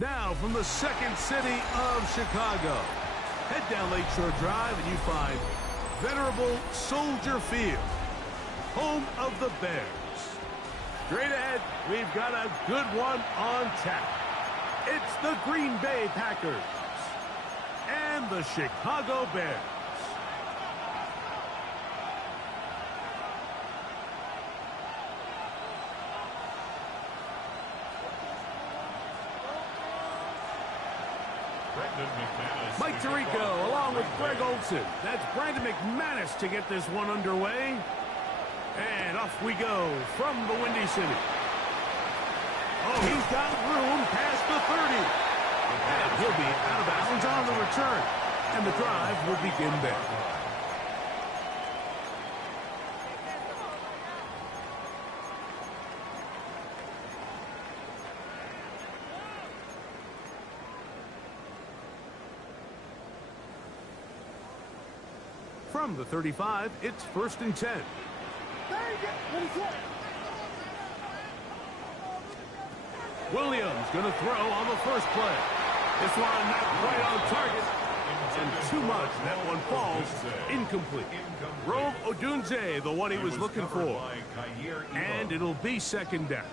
Now, from the second city of Chicago, head down Lakeshore Drive and you find venerable Soldier Field, home of the Bears. Straight ahead, we've got a good one on tap. It's the Green Bay Packers and the Chicago Bears. Mike Tirico along with Greg Olson. That's Brandon McManus to get this one underway. And off we go from the Windy City. Oh, he's got room past the 30. And he'll be out of bounds on the return. And the drive will begin there. From the 35, it's 1st and 10. Williams going to throw on the first play. This one not quite on target. And too much. That one falls incomplete. Rome Odunze, the one he was looking for. And it'll be 2nd down.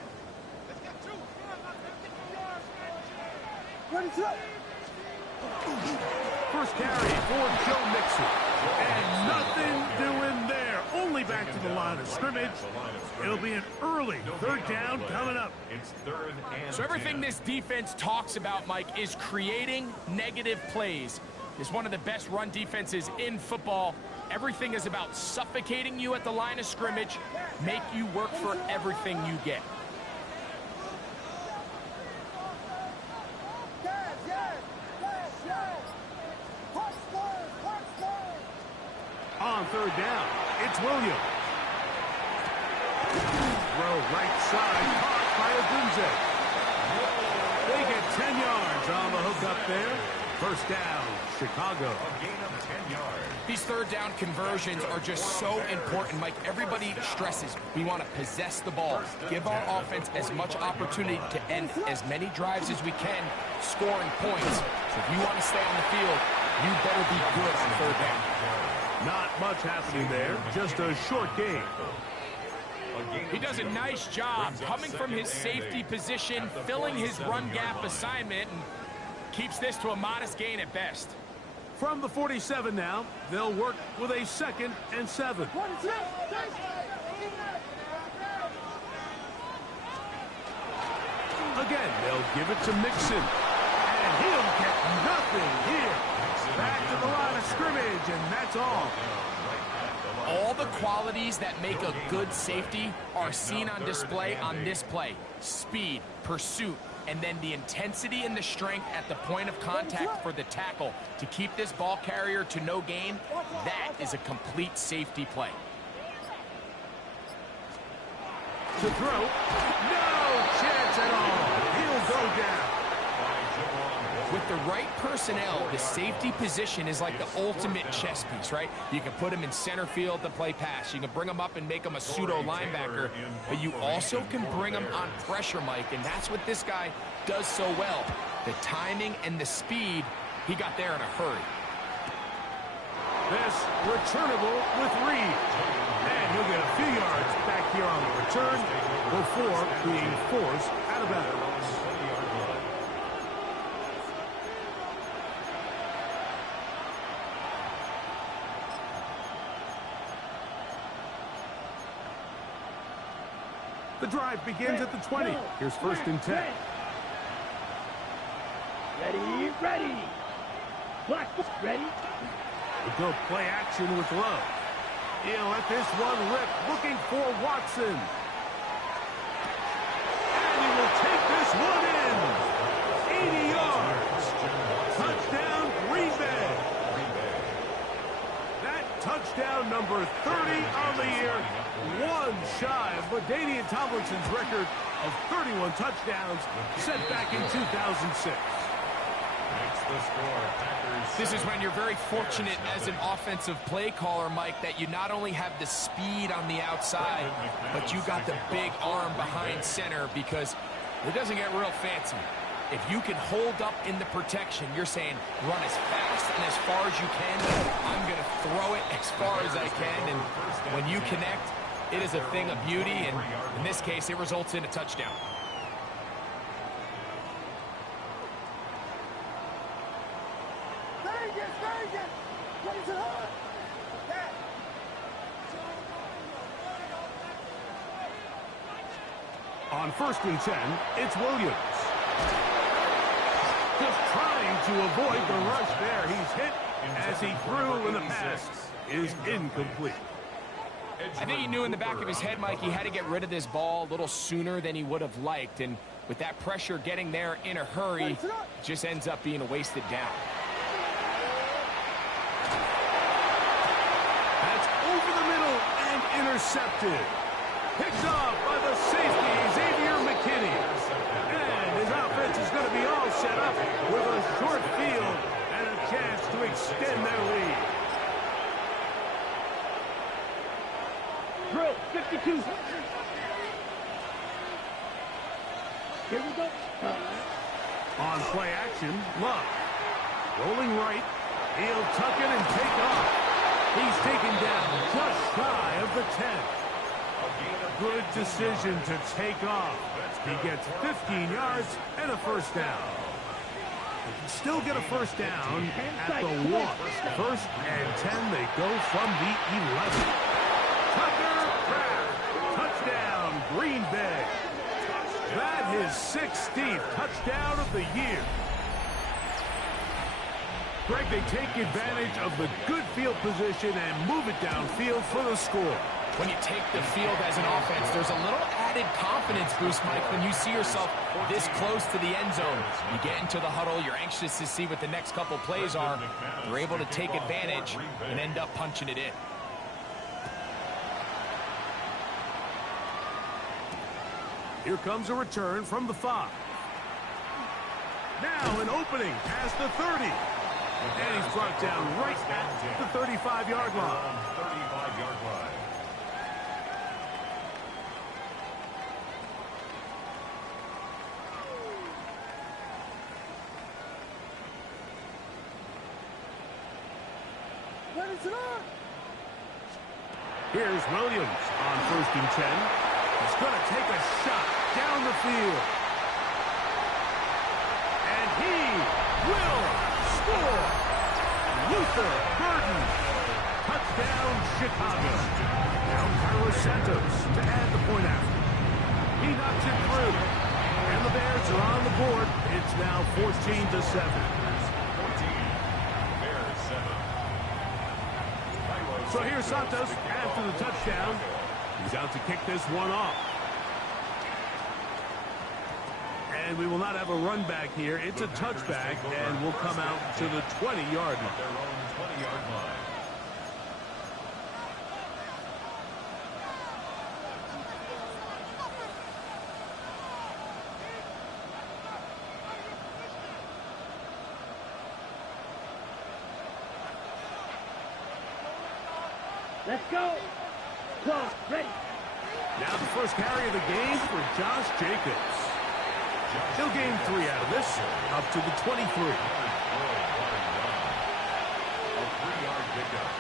First carry for Joe Mixon. And nothing doing there. Only back to the line of scrimmage. It'll be an early 3rd down coming up. So everything this defense talks about, Mike, is creating negative plays. It's one of the best run defenses in football. Everything is about suffocating you at the line of scrimmage, make you work for everything you get. On 3rd down, it's Williams. Throw right side, caught by Odunze. They get 10 yards on the hook up there. 1st down, Chicago. A gain of 10 yards. These 3rd down conversions are just so important, Mike. Everybody stresses we want to possess the ball, give our offense as much opportunity to end as many drives as we can, scoring points. So if you want to stay on the field, you better be good on 3rd down. Not much happening there, just a short game. He does a nice job coming from his safety position, filling his run gap assignment, and keeps this to a modest gain at best. From the 47 now, they'll work with a 2nd and 7. Again, they'll give it to Mixon. And he'll get nothing here. Back to the line of scrimmage, and that's all. All the qualities that make a good safety are seen on display on this play. Speed, pursuit, and then the intensity and the strength at the point of contact for the tackle to keep this ball carrier to no gain. That is a complete safety play. To throw, no chance at all. He'll go down. With the right personnel, the safety position is like the ultimate chess piece, right? You can put him in center field to play pass. You can bring him up and make him a pseudo linebacker, but you also can bring him on pressure, Mike, and that's what this guy does so well. The timing and the speed, he got there in a hurry. This returnable with Reed. And he'll get a few yards back here on the return before being forced out of bounds. The drive begins at the 20. Here's 1st and 10. Ready. Black, ready. We'll go play action with Love. He'll let this one rip, looking for Watson. And he will take this one in. 80 yards. Touchdown, Green Bay. That touchdown number 30 on the year. One shy of LaDainian Tomlinson's record of 31 touchdowns set back in 2006. This is when you're very fortunate as an offensive play caller, Mike, that you not only have the speed on the outside, but you got the big arm behind center because it doesn't get real fancy. If you can hold up in the protection, you're saying run as fast and as far as you can. I'm going to throw it as far as I can. And when you connect, it is a thing of beauty. And in this case, it results in a touchdown. On 1st and 10, it's Williams. Just trying to avoid the rush there. He's hit as he threw, and the pass is incomplete. I think he knew in the back of his head, Mike, he had to get rid of this ball a little sooner than he would have liked. And with that pressure getting there in a hurry, it just ends up being a wasted down. That's over the middle and intercepted. Picked off by the safety, Xavier McKinney. And his offense is going to be all set up with a short field and a chance to extend their lead. Drill, 52. Here we go. On play action, Love. Rolling right. He'll tuck it and take off. He's taken down just shy of the 10. Good decision to take off. He gets 15 yards and a first down. He can still get a first down at the 1. 1st and 10, they go from the 11. Tucker Kraft, touchdown, Green Bay. That is 16th touchdown of the year. Greg, they take advantage of the good field position and move it downfield for the score. When you take the field as an offense, there's a little added confidence boost, Mike, when you see yourself this close to the end zone. You get into the huddle, you're anxious to see what the next couple plays are. You're able to take advantage and end up punching it in. Here comes a return from the 5. Now an opening past the 30. And he's brought down right at the 35-yard line. 35-yard line. Here's Williams on 1st and 10. He's going to take a shot down the field. And he will score. Luther Burden. Touchdown, Chicago. Now Carlos Santos to add the point after. He knocks it through. And the Bears are on the board. It's now 14-7. So here's Santos after the touchdown. He's out to kick this one off. And we will not have a run back here. It's a touchback, and we'll come out to the 20-yard line. Their own 20-yard line. Let's go. Close, ready. Now the first carry of the game for Josh Jacobs. He'll gain 3 out of this, up to the 23. A 3-yard pickup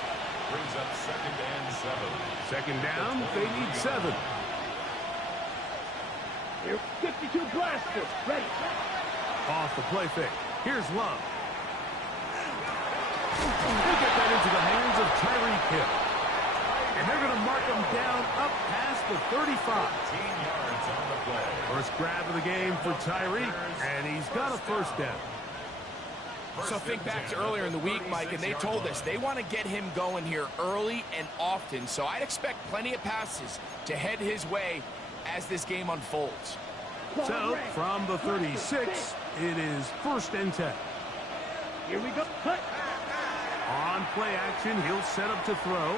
brings up 2nd and 7. 2nd down, they need 7. Here, 52 blaster, ready. Off the play fake. Here's Love. He'll get that into the hands of Tyreek Hill. And they're going to mark him down up past the 35. 15 yards on the play. First grab of the game for Tyreek, and he's got a first down. So think back to earlier in the week, Mike, and they told us they want to get him going here early and often. So I'd expect plenty of passes to head his way as this game unfolds. So from the 36, it is 1st and 10. Here we go. Cut. On play action, he'll set up to throw.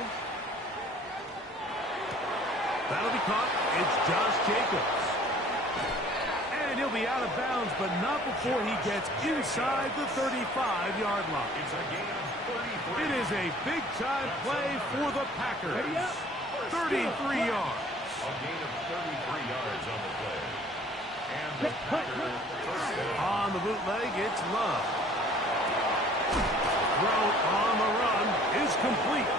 That'll be caught. It's Josh Jacobs. And he'll be out of bounds, but not before he gets inside the 35-yard line. It is a big-time play for the Packers. 33 yards. A gain of 33 yards on the play. On the bootleg, it's Love. Throw on the run is complete.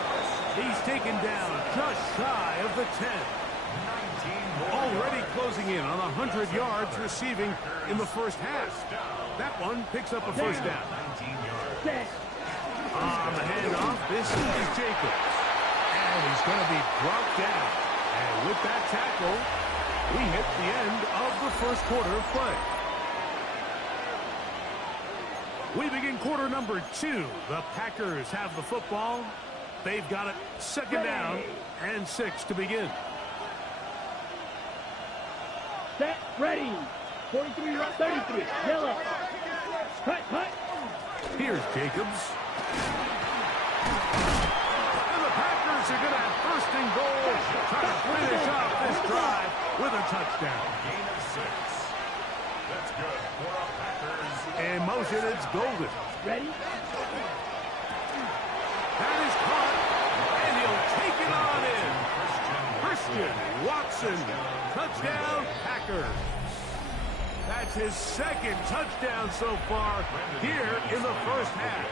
He's taken down just shy of the 10. Already closing in on 100 yards receiving in the first half. That one picks up a first down. On the handoff, this is Jacobs. And he's going to be brought down. And with that tackle, we hit the end of the first quarter of play. We begin quarter number 2. The Packers have the football. They've got it second down and 6 to begin. Set, ready. 43, 33, yellow. Cut. Here's Jacobs. And the Packers are going to have first and goal. Try to finish off this drive with a touchdown. Gain of 6. That's good for our Packers. In motion, it's Golden. Ready? That is caught, and he'll take it on in. Christian Watson, touchdown, Packers. That's his second touchdown so far here in the first half.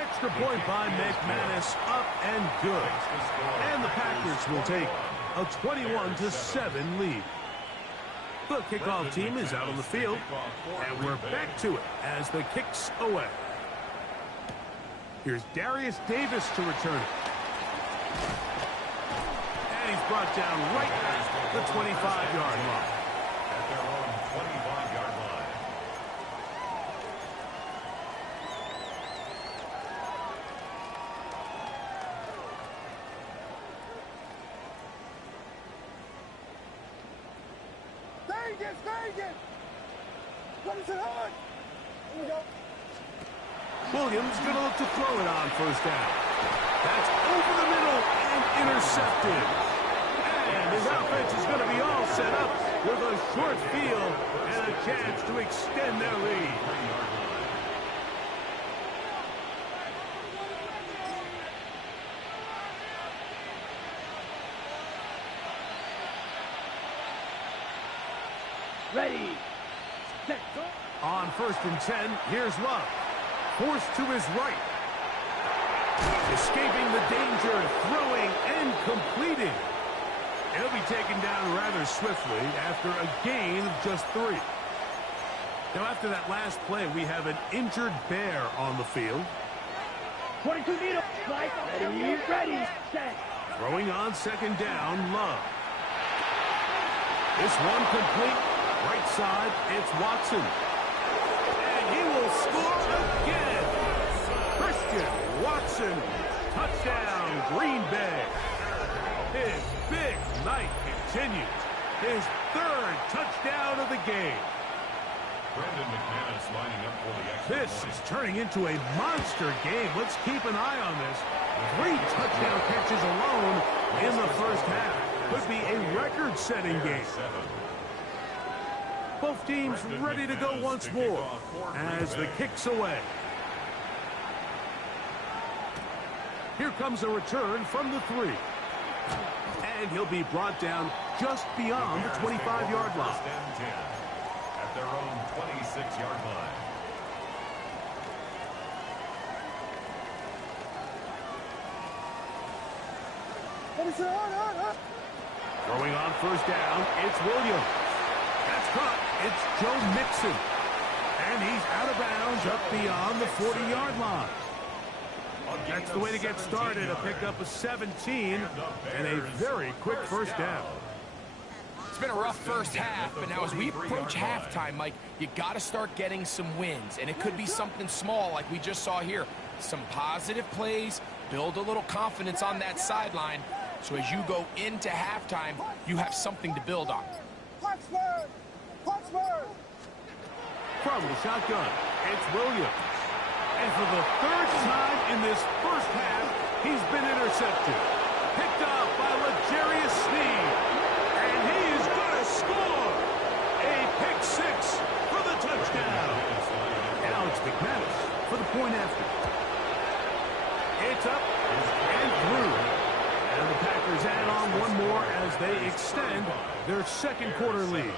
Extra point by McManus, up and good. And the Packers will take a 21-7 lead. The kickoff team is out on the field, and we're back to it as the kick's away. Here's Darius Davis to return it. And he's brought down right at the 25-yard line. At their own 25-yard line. Vegas! What is it on? Here we go. Williams going to look to throw it on first down. That's over the middle and intercepted. And his offense is going to be all set up with a short field and a chance to extend their lead. Ready. Set. On first and 10, here's Love. Forced to his right. Escaping the danger, throwing and completing. He'll be taken down rather swiftly after a gain of just 3. Now after that last play, we have an injured Bear on the field. 22 meter. Ready. Set. Throwing on second down, Love. This one complete. Right side, it's Watson. And he will score again. Christian Watson, touchdown, Green Bay. His big night continues. His 3rd touchdown of the game. Brendan McManus lining up for the extra This point. is turning into a monster game. Let's keep an eye on this. 3 touchdown catches alone in the first half. Could be a record-setting game. Both teams ready to go once more as the kick's away. Here comes a return from the 3. And he'll be brought down just beyond the 25-yard line. At their own 26-yard line. What is it on? Throwing on first down, it's Williams. That's caught. It's Joe Mixon. And he's out of bounds up beyond the 40-yard line. That's the way to get started. A pickup of 17 and a very quick first down. It's been a rough first half, but now as we approach halftime, Mike, you got to start getting some wins. And it could be something small like we just saw here. Some positive plays, build a little confidence on that sideline. So as you go into halftime, you have something to build on. Plattsburgh! From the shotgun, it's Williams. And for the 3rd time in this first half, he's been intercepted. Picked off by L'Jarius Sneed. And he is going to score. A pick 6 for the touchdown. Now it's McManus for the point after. It's up and through. And the Packers add on one more as they extend their second quarter lead.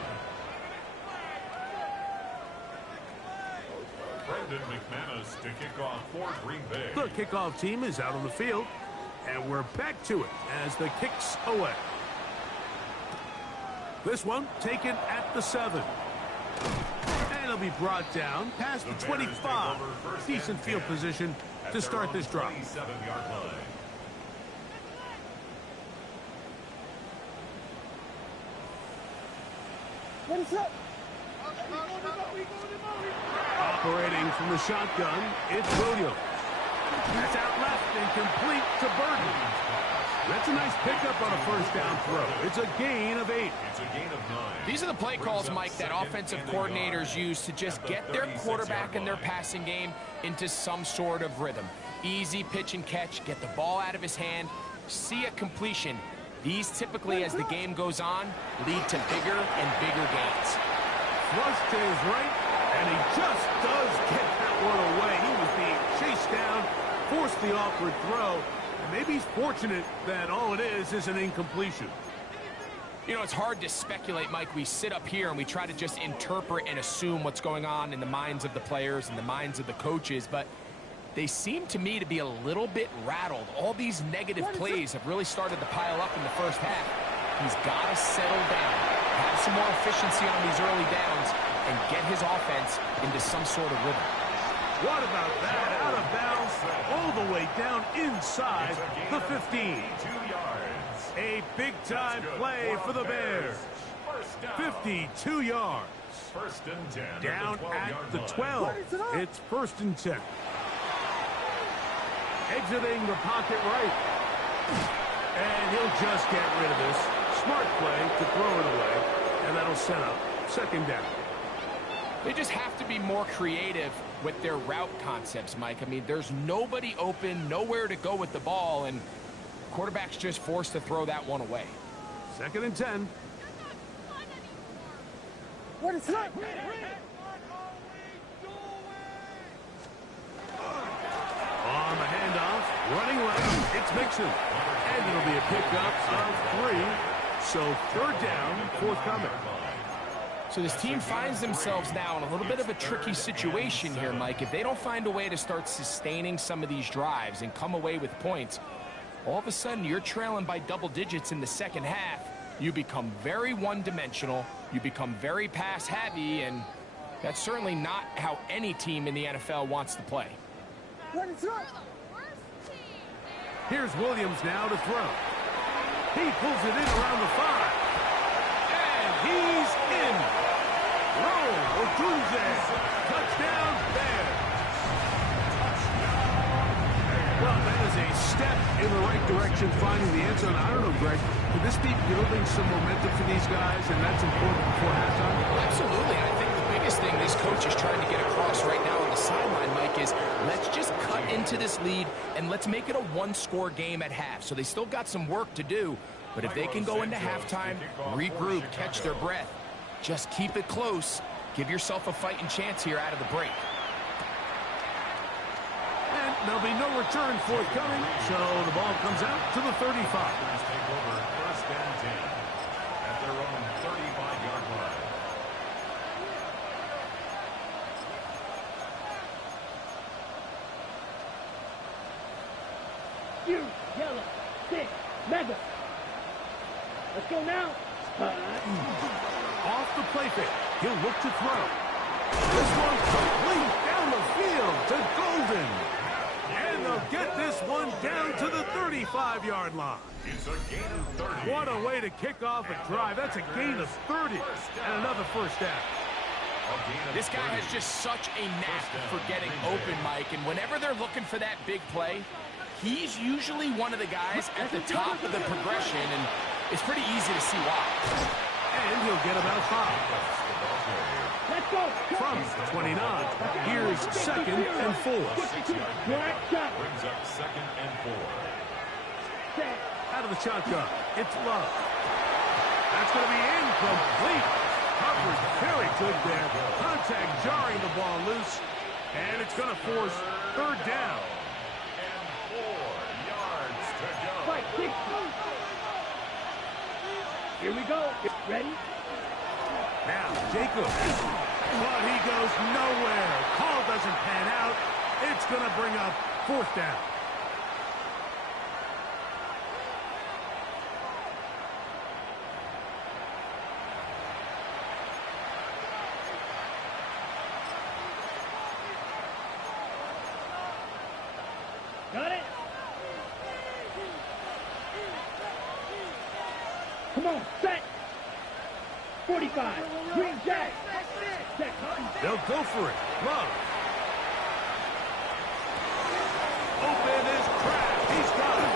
Brendan McManus to kick off for Green Bay. The kickoff team is out on the field, and we're back to it as the kicks away. This one taken at the 7. And it'll be brought down past the 25. Decent field position to start this drive. 27-yard line. What is up? Operating from the shotgun, it's Williams. That's out left and complete to Burton. That's a nice pickup on a first down throw. It's a gain of 8. It's a gain of 9. These are the play calls, Mike, that offensive coordinators use to just get their quarterback and their passing game into some sort of rhythm. Easy pitch and catch, get the ball out of his hand, see a completion. These typically, as the game goes on, lead to bigger and bigger gains. Flush to his right, and he just does get that one away. He was being chased down, forced the awkward throw, and maybe he's fortunate that all it is an incompletion. You know, it's hard to speculate, Mike. We sit up here and we try to just interpret and assume what's going on in the minds of the players and the minds of the coaches, but they seem to me to be a little bit rattled. All these negative plays have really started to pile up in the first half. He's got to settle down, have some more efficiency on these early downs, and get his offense into some sort of rhythm. What about that? Out of bounds, all the way down inside the 15. 2 yards. A big-time play for the Bears. 52 yards. First and 10. Down at the 12. It's first and 10. Exiting the pocket right. And he'll just get rid of this. Smart play to throw it away. And that'll set up second down. They just have to be more creative with their route concepts, Mike. I mean, there's nobody open, nowhere to go with the ball, and quarterback's just forced to throw that one away. Second and 10. What is up? On the handoff, running left, it's Mixon. And it'll be a pickup of 3. So third down, forthcoming. So this team finds themselves now in a little bit of a tricky situation here, Mike. If they don't find a way to start sustaining some of these drives and come away with points, all of a sudden you're trailing by double digits in the second half. You become very one-dimensional, you become very pass-heavy, and that's certainly not how any team in the NFL wants to play. What is up? Here's Williams now to throw. He pulls it in around the 5. And he's in. Roll, Otunze. Touchdown, Bears. Well, that is a step in the right direction, finding the end zone. I don't know, Greg. Could this be building some momentum for these guys, and that's important before halftime? Absolutely. I think the biggest thing this coach is trying to get across right now on the sideline, Mike, is let's just cut into this lead and let's make it a one-score game at half. So they still got some work to do, but if they can go into halftime, regroup, catch their breath, just keep it close, give yourself a fighting chance here out of the break. And there'll be no return forthcoming, so the ball comes out to the 35. Take over first and 10 at their own 35-yard line. You, yellow, 6, mega. Let's go now. Off the play fake. He'll look to throw. This one complete down the field to Golden. And they'll get this one down to the 35-yard line. It's a gain of 30. What a way to kick off a drive. That's a gain of 30 and another first down. This guy has just such a knack for getting open, Mike, and whenever they're looking for that big play, he's usually one of the guys at the top of the progression, and it's pretty easy to see why. And he'll get about 5. Let's go. From 29, here's second and 4. Black shot. Brings up second and 4. Set. Out of the shotgun, it's Love. That's going to be incomplete. Coverage very good there. Contact jarring the ball loose. And it's going to force third down. And 4 yards to go. Fight, 6. Here we go. Ready? Now, Jacobs. But he goes nowhere. Call doesn't pan out. It's going to bring up fourth down. Got it? Come on, set. 45. Green jack. Set. They'll go for it. Love. Open is Kraft. He's got it.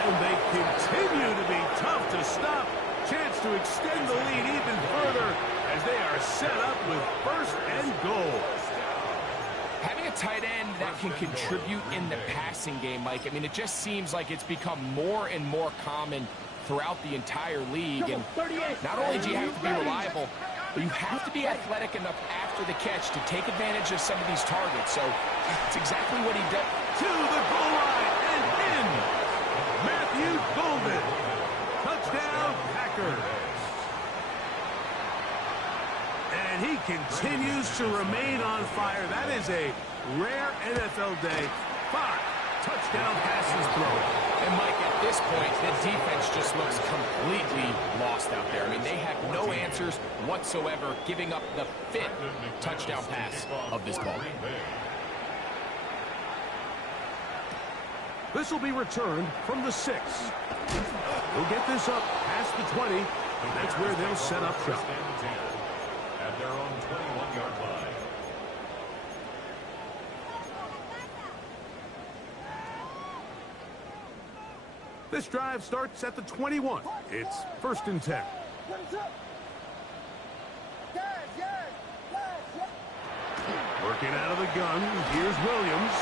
And they continue to be tough to stop. Chance to extend the lead even further as they are set up with first and goal. Having a tight end that can contribute in the passing game, Mike, I mean, it just seems like it's become more and more common throughout the entire league. And not only do you have to be reliable, but you have to be athletic enough after the catch to take advantage of some of these targets. So it's exactly what he does. To the goal line and in. Matthew Golden. Touchdown, Packers. And he continues to remain on fire. That is a rare NFL day. 5 touchdown passes thrown. And Mike, at this point, the defense just looks completely lost out there. I mean, they have no answers whatsoever, giving up the 5th touchdown pass of this ball game. This will be returned from the 6. They'll get this up past the 20. And that's where they'll set up shop. At their own 21-yard line. This drive starts at the 21. It's 1st and 10. Working out of the gun. Here's Williams.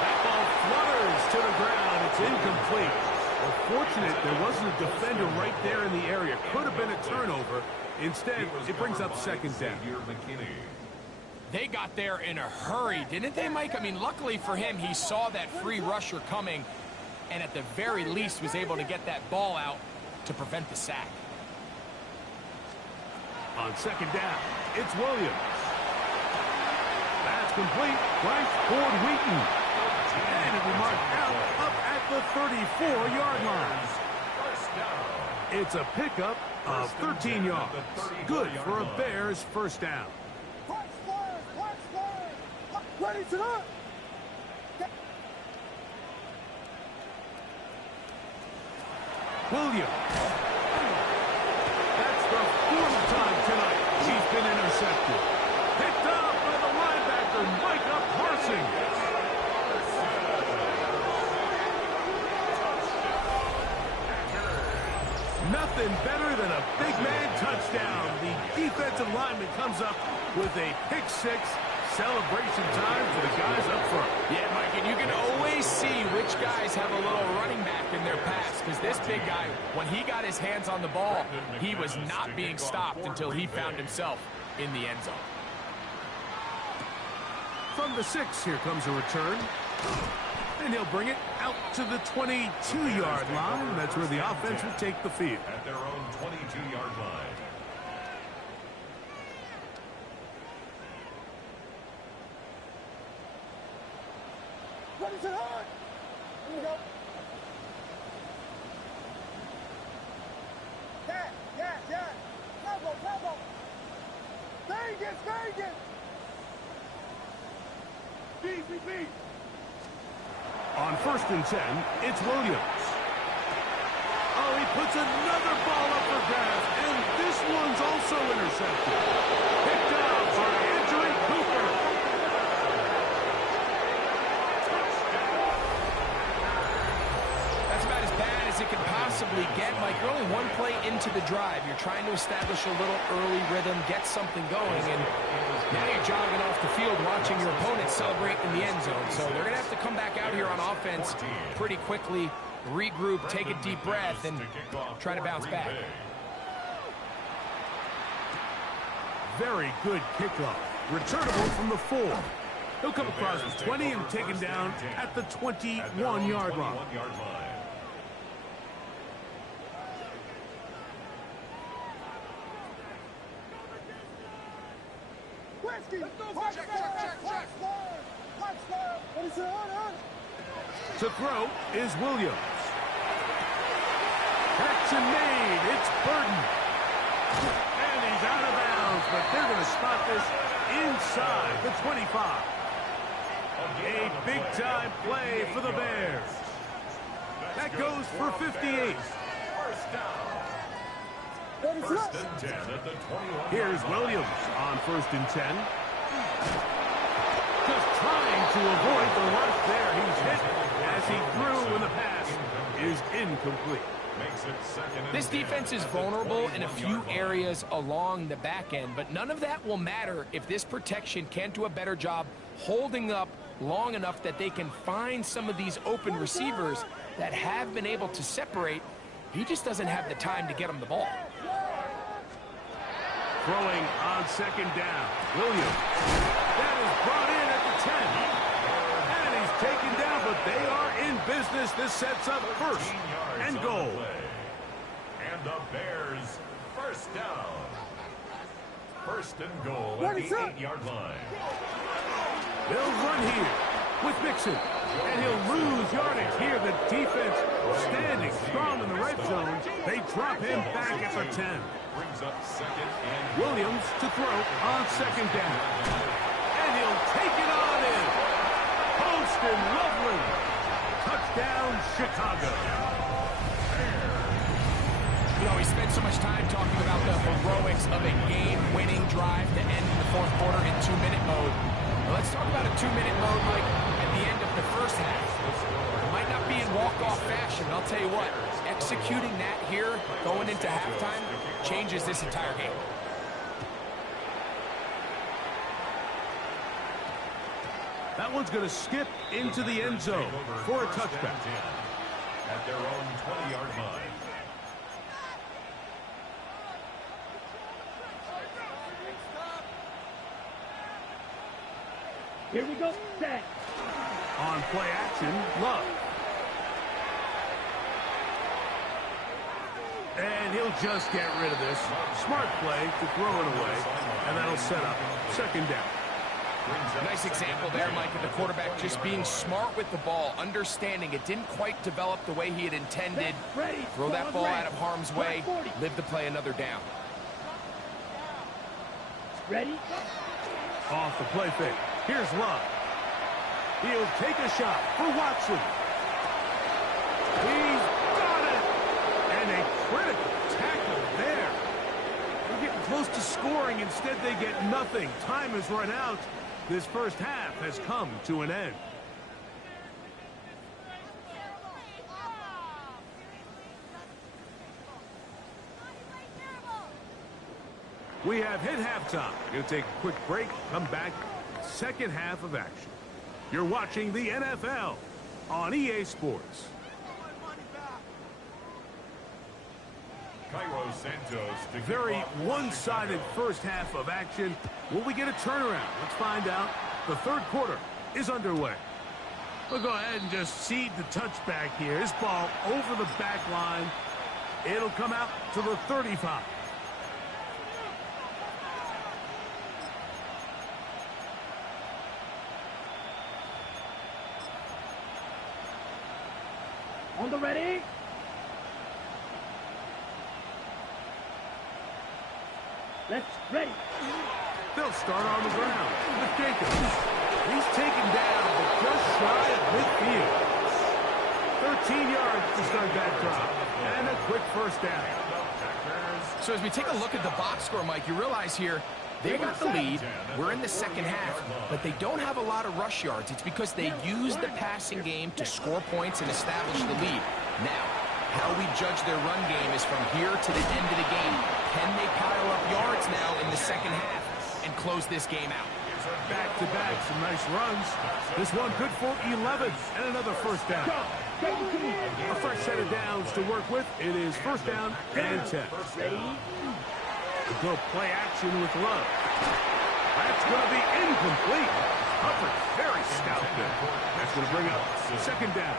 That ball flutters to the ground. It's incomplete. Well, fortunate there wasn't a defender right there in the area. Could have been a turnover. Instead, it brings up 2nd down. They got there in a hurry, didn't they, Mike? I mean, luckily for him, he saw that free rusher coming, and at the very least was able to get that ball out to prevent the sack. On 2nd down, it's Williams. That's complete. Right toward Wheaton. And it will mark out up at the 34-yard line. It's a pickup of 13 yards. Good for a Bears 1st down. Ready to go. Williams. That's the 4th time tonight he's been intercepted. Picked up by the linebacker, Micah Parsons. Nothing better than a big man touchdown. The defensive lineman comes up with a pick-6. Celebration time for the guys up front. Yeah, Mike, and you can always see which guys have a little running back in their pass, because this big guy, when he got his hands on the ball, he was not being stopped until he found himself in the end zone. From the 6, here comes a return. And he'll bring it out to the 22-yard line. That's where the offense will take the field. At their own 22-yard line. Ready to hunt. Here we go. Yes. Bravo. Vegas. Beat. On 1st and 10, it's Williams. Oh, he puts another ball up for grabs, and this one's also intercepted. Picked out by Andrew Cooper. That's about as bad as it can possibly get, Mike. You're only one play into the drive. You're trying to establish a little early rhythm, get something going, and now you're jogging off the field watching your opponent celebrate in the end zone. So they're going to have to come back out here on offense pretty quickly, regroup, take a deep breath, and try to bounce back. Very good kickoff. Returnable from the 4. He'll come across the 20 and taken down at the 21-yard line. Husky. Watch check. What is it on? To throw is Williams. Catch and made. It's Burton. And he's out of bounds, but they're going to spot this inside the 25. A big-time play for the Bears. That goes for 58. First down. First and 10 at the 21. Here's Williams on 1st and 10. Just trying to avoid the rush there. He's hit as he threw, and the pass is incomplete. Makes it second and This defense is vulnerable in a few areas along the back end, but none of that will matter if this protection can't do a better job holding up long enough that they can find some of these open receivers that have been able to separate. He just doesn't have the time to get them the ball. Throwing on 2nd down. Williams. That is brought in at the 10. And he's taken down, but they are in business. This sets up 1st and goal. And the Bears first down. 1st and goal at the 8-yard line. They'll run here with Mixon. And he'll lose yardage here. The defense standing strong in the red zone. They drop him back at the 10. Brings up 2nd and Williams to throw on 2nd down. And he'll take it on in. Post and lovely. Touchdown, Chicago. You know, we spent so much time talking about the heroics of a game-winning drive to end the 4th quarter in 2-minute mode. Well, let's talk about a 2-minute mode like at the end of the 1st half. It might not be in walk-off fashion, but I'll tell you what, executing that here going into halftime changes this entire game. That one's going to skip into the end zone for a touchback. At their own 20-yard line. Here we go. Set. On play action, Love. And he'll just get rid of this. Smart play to throw it away. And that'll set up 2nd down. Nice example there, Mike, of the quarterback just being smart with the ball, understanding it didn't quite develop the way he had intended. Throw that ball out of harm's way, live to play another down. Ready? Off the play fake. Here's Love. He'll take a shot for Watson. He's got it. And a critical tackle there. They're getting close to scoring. Instead, they get nothing. Time has run out. This 1st half has come to an end. We have hit halftime. We're going to take a quick break, come back, 2nd half of action. You're watching the NFL on EA Sports. Cairo Santos. Very one-sided 1st half of action. Will we get a turnaround? Let's find out. The 3rd quarter is underway. We'll go ahead and just cede the touchback here. This ball over the back line. It'll come out to the 35. On the ready? Let's ready. They'll start on the ground with Jacobs. He's taken down, but just shy of midfield. 13 yards to start that drop. And a quick 1st down. So as we take a look at the box score, Mike, you realize here, they got the lead. We're in the 2nd half, but they don't have a lot of rush yards. It's because they use the passing game to score points and establish the lead. Now, how we judge their run game is from here to the end of the game. Can they pile up yards now in the 2nd half and close this game out? Back-to-back, some nice runs. This one good for 11 and another 1st down. A fresh set of downs to work with. It is 1st down and 10. We'll go play action with Love. That's going to be incomplete. Hubbard, very stout there. That's going to bring up 2nd down.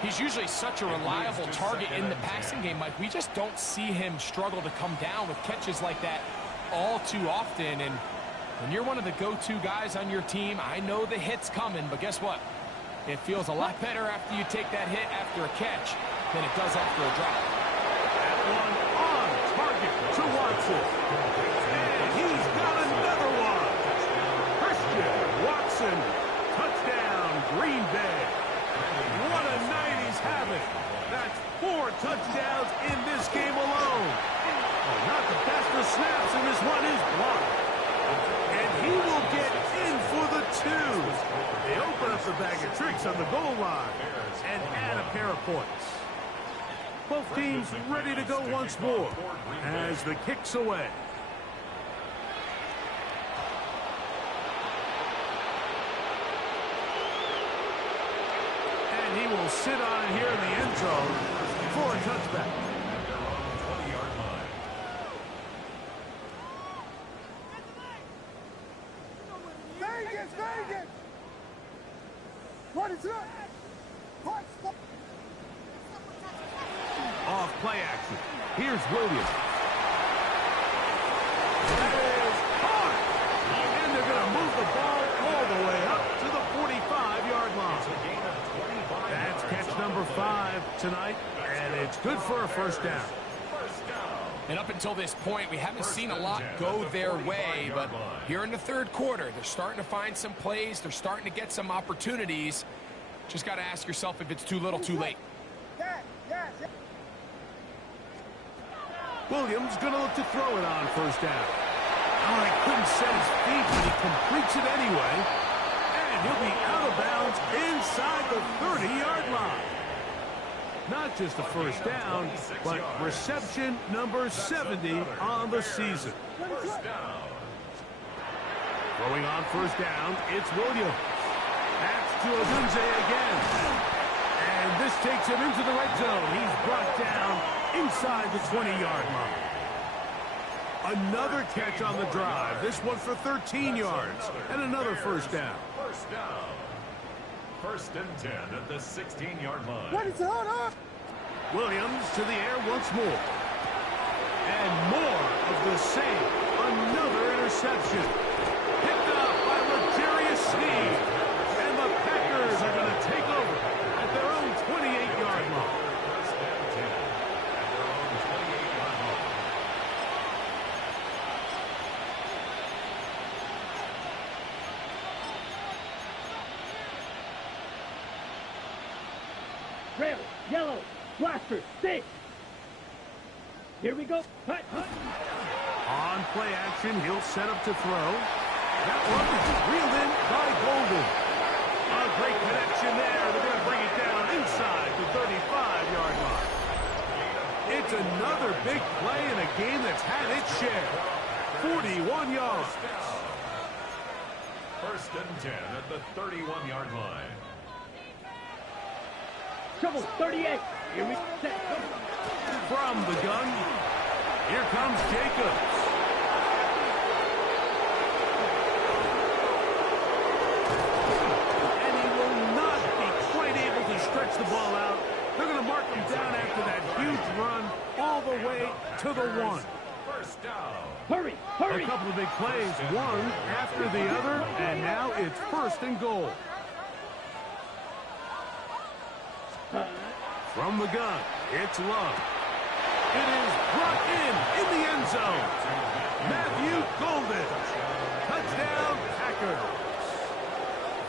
He's usually such a reliable target in the passing game, Mike. We just don't see him struggle to come down with catches like that all too often. And When you're one of the go-to guys on your team, I know the hit's coming, but guess what? It feels a lot better after you take that hit after a catch than it does after a drop. That one on target to Watson. And he's got another one. Christian Watson, touchdown, Green Bay. What a night he's having. That's 4 touchdowns in this game alone. Oh, not the best of snaps, and this one is blocked. And he will get in for the 2. They open up the bag of tricks on the goal line and add a pair of points. Both teams ready to go once more as the kick's away. And he will sit on it here in the end zone for a touchback. Vegas! What is that? Off play action. Here's Williams. That is hard. And they're going to move the ball all the way up to the 45-yard line. That's catch number 5 tonight, and it's good for a first down. And up until this point, we haven't seen a lot go their way, but here in the third quarter, they're starting to find some plays. They're starting to get some opportunities. Just got to ask yourself if it's too little, too late. Yes. Williams going to look to throw it on first down. Oh, he couldn't set his feet, but he completes it anyway. And he'll be out of bounds inside the 30-yard line. Not just a first down, but reception number 70 on the season. Throwing on first down, it's Williams. That's to Odunze again. And this takes him into the red zone. He's brought down inside the 20-yard line. Another catch on the drive. This one for 13 yards. And another first down. First and 10 at the 16-yard line. What is it? Hold on. Williams to the air once more. And more of the same. Another interception. Picked up by Legarius Sneed. And the Packers are going to take over at their own 28-yard line. First and 10 at their own 28-yard line. Red, yellow, blaster, stick. Here we go. Hut. On play action, he'll set up to throw. That one is reeled in by Golden. A great connection there. They're going to bring it down inside the 35-yard line. It's another big play in a game that's had its share. 41 yards. First and 10 at the 31-yard line. Trouble 38. Here we set. From the gun, here comes Jacobs. And he will not be quite able to stretch the ball out. They're going to mark him down after that huge run all the way to the 1. First down. Hurry. A couple of big plays, one after the other, and now it's first and goal. From the gun, it's Love. It is brought in the end zone. Matthew Golden. Touchdown, Packers.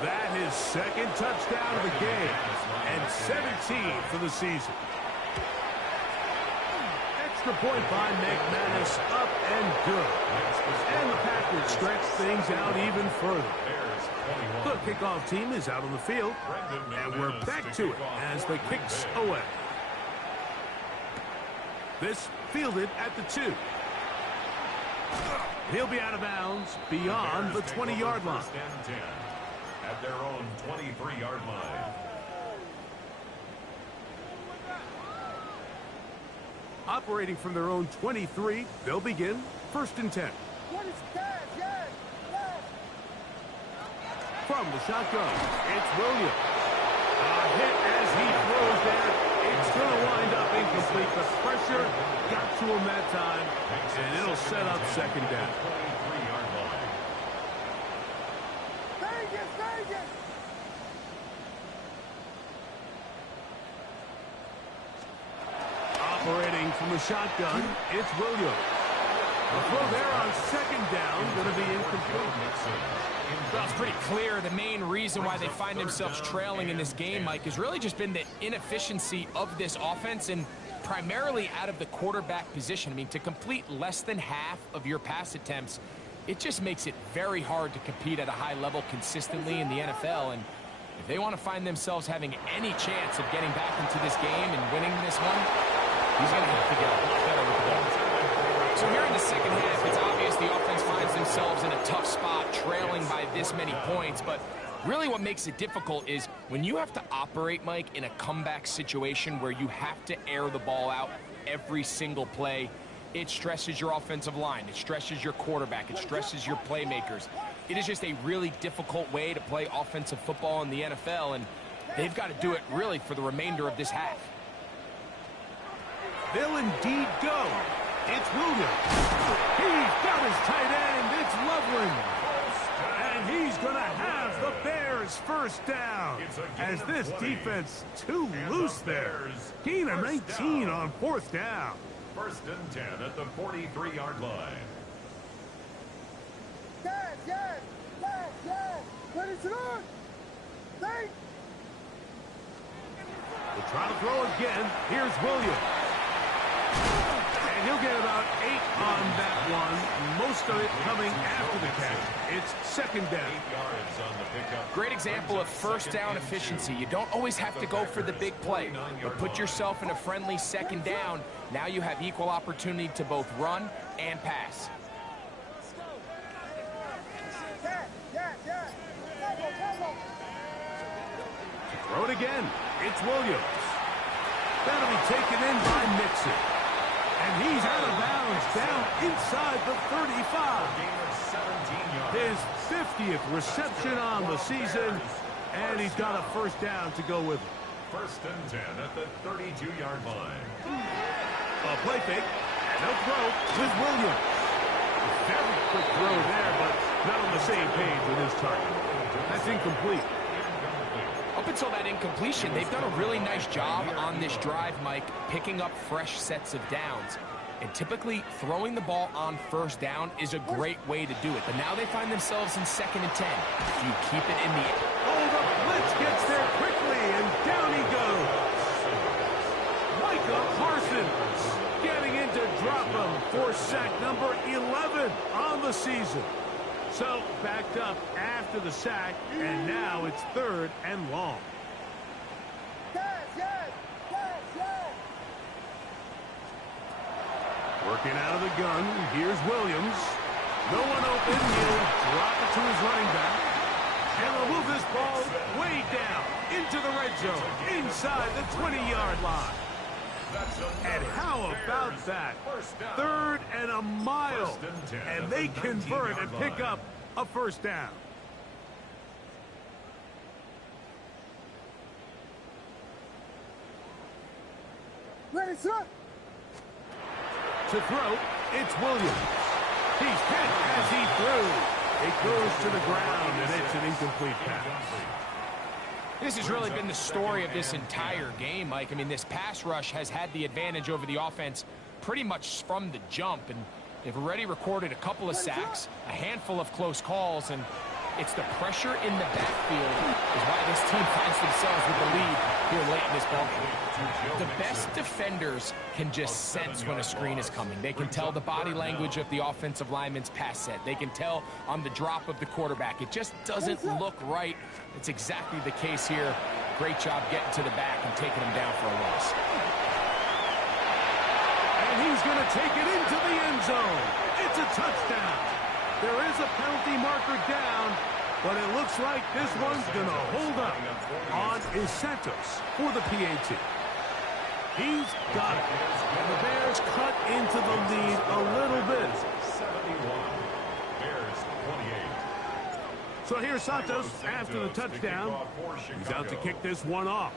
That is second touchdown of the game, and 17 for the season. Extra point by McManus, up and good. And the Packers stretch things out even further. The kickoff team is out on the field, and we're back to it as the kick's away. This fielded at the 2. He'll be out of bounds beyond the 20-yard line. First and 10 at their own 23-yard line. Operating from their own 23, they'll begin first and 10. What is that? Yes. From the shotgun, it's Williams. A hit as he throws there. It's going to wind up incomplete. The pressure got to him that time, and it'll set up second down. 23-yard line. Stay again. Operating from the shotgun, it's Williams. The throw there on second down, going to be incomplete. Well, it's pretty clear the main reason why they find themselves trailing in this game, Mike, has really just been the inefficiency of this offense and primarily out of the quarterback position. I mean, to complete less than half of your pass attempts, it just makes it very hard to compete at a high level consistently in the NFL. And if they want to find themselves having any chance of getting back into this game and winning this one, he's going to have to get a lot better with the ball. So here in the second half, it's obvious the offense finds themselves in a tough spot, trailing by this many points. But really what makes it difficult is when you have to operate, Mike, in a comeback situation where you have to air the ball out every single play, it stresses your offensive line, it stresses your quarterback, it stresses your playmakers. It is just a really difficult way to play offensive football in the NFL, and they've got to do it really for the remainder of this half. They'll indeed go. It's Williams. He's got his tight end. It's Loveland. And he's going to have the Bears first down. As this defense too loose there. Gain of 19 on fourth down. First and 10 at the 43-yard line. Yes. What is it on? Thank. We'll try to throw again. Here's Williams. And he'll get about 8 on that one. Most of it coming after the catch. It's second down. 8 yards on the pickup. Great example of first down efficiency. You don't always have to go for the big play, but put yourself in a friendly second down. Now you have equal opportunity to both run and pass. Throw it again. It's Williams. That'll be taken in by Mixon. And he's out of bounds down inside the 35. His 50th reception on the season, and he's got a first down to go with it. First and 10 at the 32-yard line. A play fake, and a throw with Williams. Very quick throw there, but not on the same page with his target. That's incomplete. Up until that incompletion, they've done a really nice job on this drive, Mike, picking up fresh sets of downs. And typically, throwing the ball on first down is a great way to do it. But now they find themselves in second and 10. Do you keep it in the air? Oh, the blitz gets there quickly, and down he goes. Micah Parsons getting in to drop him for sack number 11 on the season. So, backed up after the sack, and now it's third and long. Yes. Working out of the gun, here's Williams. No one open, he'll drop it to his running back. And they'll move this ball way down into the red zone, inside the 20-yard line. And how about that? Third and a mile. And they convert and pick up a first down. Ready, sir. To throw, it's Williams. He's hit as he threw. It goes to the ground, and it's an incomplete pass. This has really been the story of this entire game, Mike. I mean, this pass rush has had the advantage over the offense pretty much from the jump, and they've already recorded a couple of sacks, a handful of close calls, and it's the pressure in the backfield is why this team finds themselves with the lead here late in this ballgame. The best defenders can just sense when a screen is coming. They can tell the body language of the offensive lineman's pass set. They can tell on the drop of the quarterback. It just doesn't look right. It's exactly the case here. Great job getting to the back and taking him down for a loss. And he's going to take it into the end zone. It's a touchdown. There is a penalty marker down, but it looks like this one's going to hold up on Santos for the PAT. He's got it. And the Bears cut into the lead a little bit. 71. Bears 28. So here's Santos after the touchdown. He's out to kick this one off.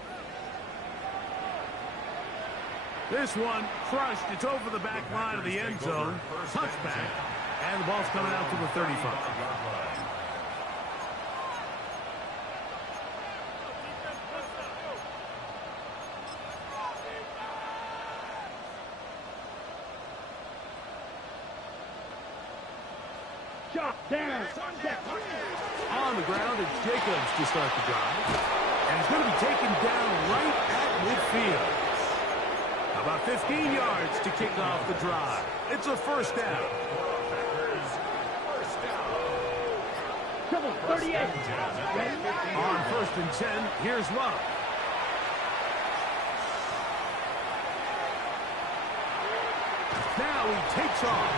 This one crushed. It's over the back line of the end zone. Touchback. And the ball's coming out to the 35. Stop. Down. Check. On the ground, it's Jacobs to start the drive. And it's going to be taken down right at midfield. About 15 yards to kick off the drive. It's a first down. Trouble 38. On 1st and 10, here's Love. Now he takes off.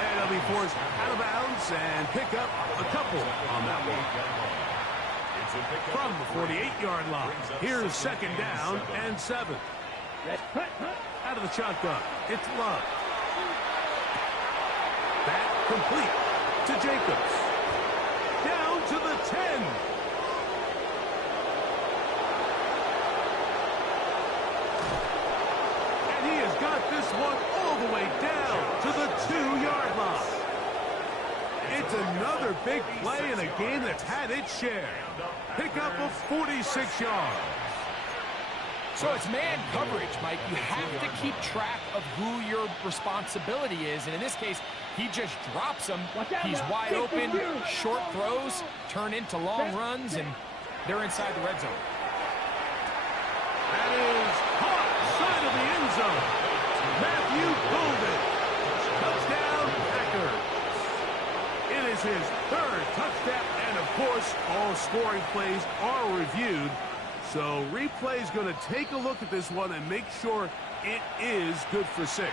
And he'll be forced out of bounds and pick up a couple on that one. From the 48-yard line, here's 2nd down and 7. Out of the shotgun, it's Love. Back complete to Jacobs. Down to the 10. And he has got this one all the way down to the 2-yard line. It's another big play in a game that's had its share. Pickup of 46 yards. So it's man coverage, Mike. You have to keep track of who your responsibility is. And in this case, he just drops him. He's wide open. Short throws turn into long runs, and they're inside the red zone. That is caught side of the end zone. Matthew Golden. Touchdown, Packers. It is his 3rd touchdown, and of course, all scoring plays are reviewed. So replay's going to take a look at this one and make sure it is good for 6.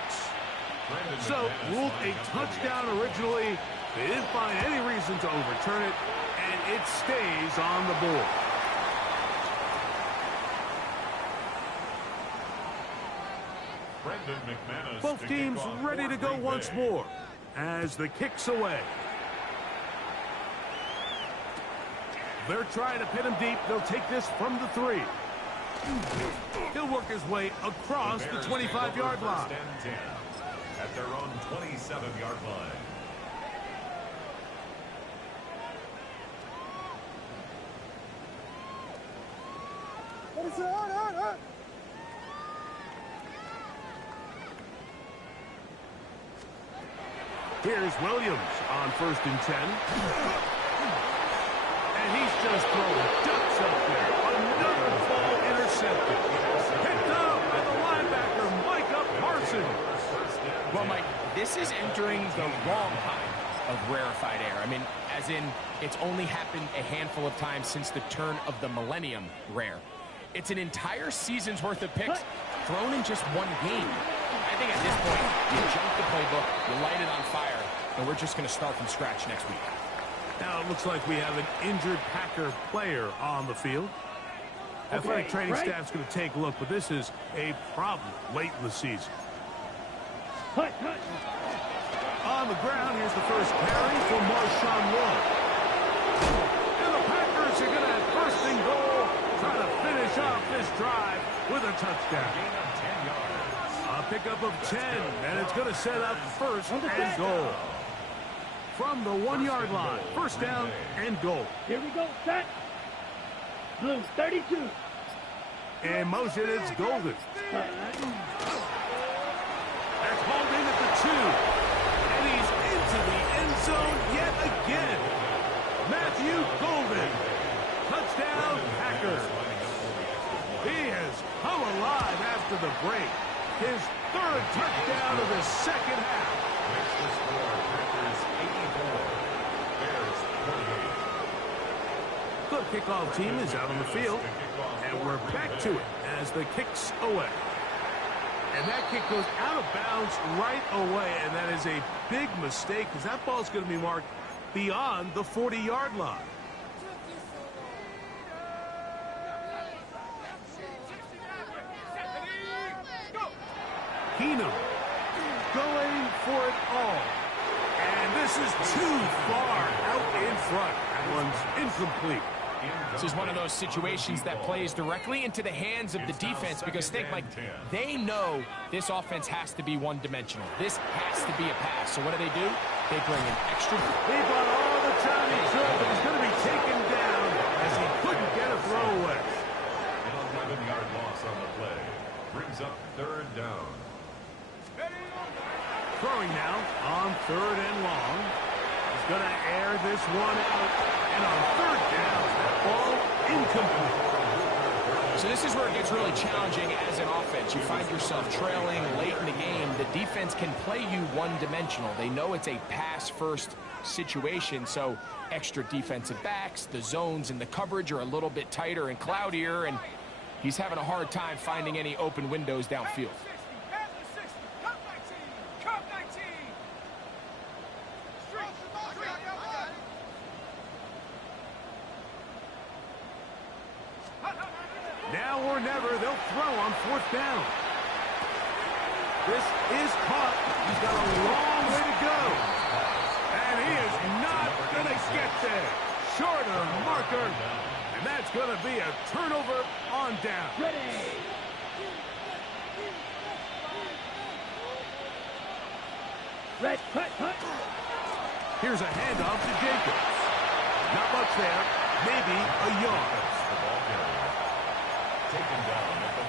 So ruled a touchdown originally. They didn't find any reason to overturn it, and it stays on the board. Both teams ready to go once more as the kick's away. They're trying to pin him deep. They'll take this from the 3. He'll work his way across the 25-yard line. At their own 27-yard line. What is it? Here's Williams on 1st and 10. And he's just throwing ducks up there. Another ball intercepted. Picked up by the linebacker, Micah Parsons. Well, Mike, this is entering the wrong kind of rarefied air. I mean, as in, it's only happened a handful of times since the turn of the millennium rare. It's an entire season's worth of picks thrown in just one game. I think at this point, you jump the playbook, you light it on fire, and we're just going to start from scratch next week. Now it looks like we have an injured Packer player on the field. Athletic training staff's going to take a look, but this is a problem late in the season. On the ground, here's the first carry for Marshawn Lynch. And the Packers are going to have 1st and goal, trying to finish off this drive with a touchdown. A pickup of 10, and it's going to set up 1st and goal. From the 1-yard line, 1st down and goal. Here we go, set. Blue 32. In motion, it's Golden. That's hauled in at the 2. And he's into the end zone yet again. Matthew Golden. Touchdown, Packers. He has come alive after the break. His 3rd touchdown of the 2nd half. Makes the score Packers 84, Bears 28. The kickoff team is out on the field, and we're back to it as the kick's away. And that kick goes out of bounds right away, and that is a big mistake because that ball's going to be marked beyond the 40-yard line. Keenum going for it all. And this is too far out in front. That one's incomplete. This is one of those situations that plays directly into the hands of the defense because think, like, they know this offense has to be one-dimensional. This has to be a pass. So what do? They bring an extra. He got all the time he could, but he's going to be taken down as he couldn't get a throwaway. An 11-yard loss on the play. Brings up 3rd down. Throwing now on 3rd and long. He's Going to air this one out. And on third down, that ball incomplete. So this is where it gets really challenging as an offense. You find yourself trailing late in the game. The defense can play you one-dimensional. They know it's a pass-first situation, so extra defensive backs, the zones and the coverage are a little bit tighter and cloudier, and he's having a hard time finding any open windows downfield. Now or never, they'll throw on fourth down. This is caught. He's got a long way to go. And he is not going to get there. Shorter marker. And that's going to be a turnover on down. Ready. Red, cut. Here's a handoff to Jacobs. Not much there. Maybe a yard. Taken down at the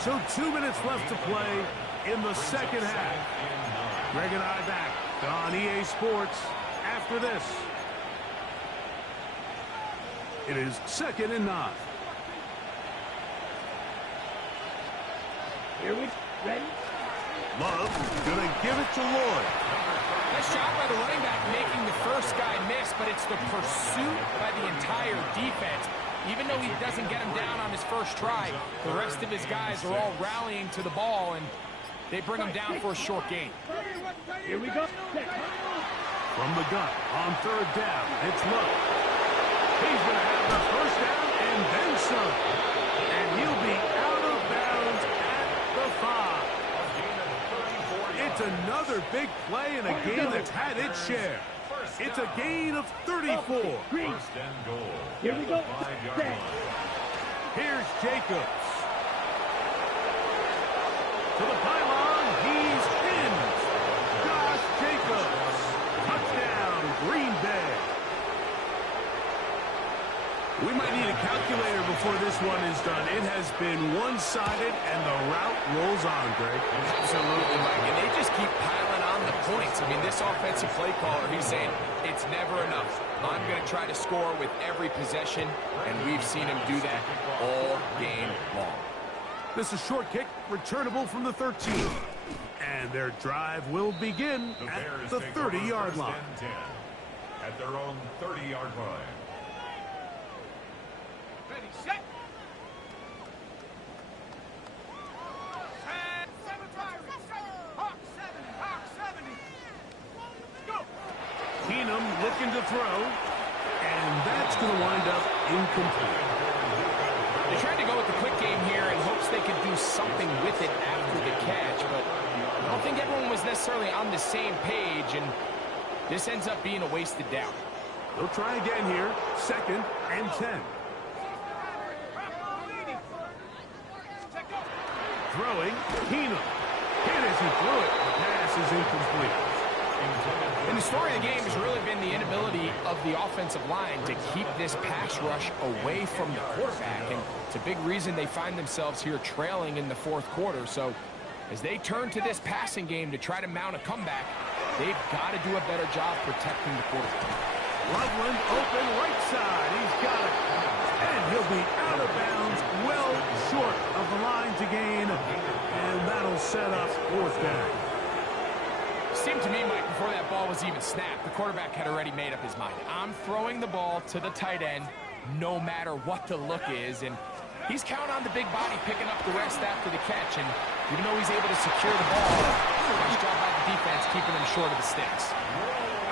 41. So 2 minutes left to play in the second half. Greg and I back on EA Sports after this. It is 2nd and 9. Here we ready. Love gonna give it to Lloyd. Nice job by the running back making the first guy miss, but it's the pursuit by the entire defense. Even though he doesn't get him down on his first try, the rest of his guys are all rallying to the ball, and they bring him down for a short gain. Here we go. From the gun on third down, it's Love. He's going to have the first down and then some. And he'll be out of bounds at the 5. It's another big play in a game that's had its share. It's a gain of 34. Green. First and goal. Here we go. 5-yard Set. line. Here's Jacobs. To the pylon, he's in. Josh Jacobs. Touchdown, Green Bay. We might need a calculator before this one is done. It has been one-sided, and the route rolls on, Greg. Absolutely, Mike. And they just keep piling on the points. I mean, this offensive play caller, he's saying it's never enough. I'm going to try to score with every possession, and we've seen him do that all game long. This is short kick, returnable from the 13. And their drive will begin at the 30-yard line. First and 10 at their own 30-yard line. Ready, set. And 7 drivers. Hawk 70. Go. Keenum looking to throw, and that's going to wind up incomplete. They tried to go with the quick game here in hopes they could do something with it after the catch, but I don't think everyone was necessarily on the same page, and this ends up being a wasted down. They'll try again here, 2nd and 10. Throwing, Keenum. Hit as he threw it. The pass is incomplete. And the story of the game has really been the inability of the offensive line to keep this pass rush away from the quarterback, and it's a big reason they find themselves here trailing in the fourth quarter. So as they turn to this passing game to try to mount a comeback, they've got to do a better job protecting the quarterback. Loveland open right side. He's got it. And he'll be out of bounds, well short of the line to gain. And that'll set up fourth down. Seemed to me, Mike, before that ball was even snapped, the quarterback had already made up his mind. I'm throwing the ball to the tight end no matter what the look is. And he's counting on the big body picking up the rest after the catch. And even though he's able to secure the ball, nice job by the defense keeping him short of the sticks.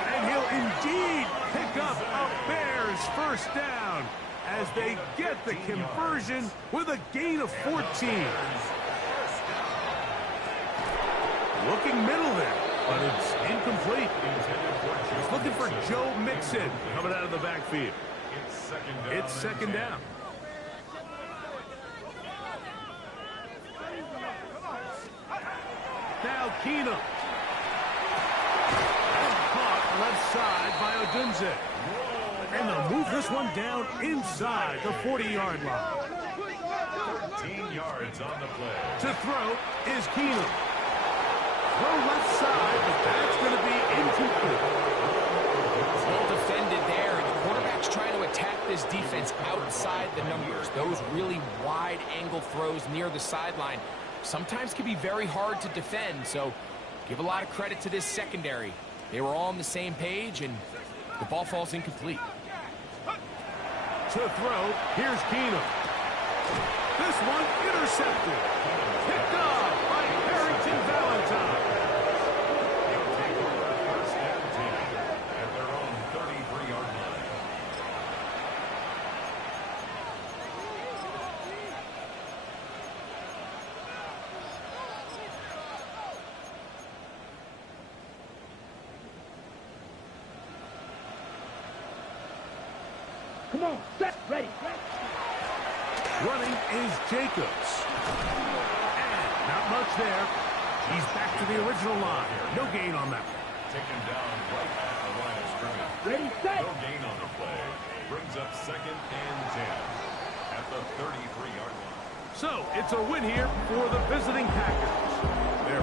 And he'll indeed pick up a Bears first down as they get the conversion with a gain of 14. Looking middle there, but it's incomplete. He's looking for Joe Mixon coming out of the backfield. It's second down. Now Keenum. Caught left side by Odunze. And they'll move this one down inside the 40-yard line. 13 yards on the play. To throw is Keenum. Throw left side, but that's going to be incomplete. Well defended there. And the quarterback's trying to attack this defense outside the numbers. Those really wide angle throws near the sideline sometimes can be very hard to defend. So give a lot of credit to this secondary. They were all on the same page, and the ball falls incomplete. To throw, here's Keenum. This one intercepted. Picked off by Harrington Valentine. They'll take over first and 10 at their own 33-yard line. Come on, set, ready. Running is Jacobs. And not much there. He's back to the original line. No gain on that. Taken down right at the line of scrimmage. Ready, set. No gain on the play. Brings up second and 10 at the 33-yard line. So it's a win here for the visiting Packers. They're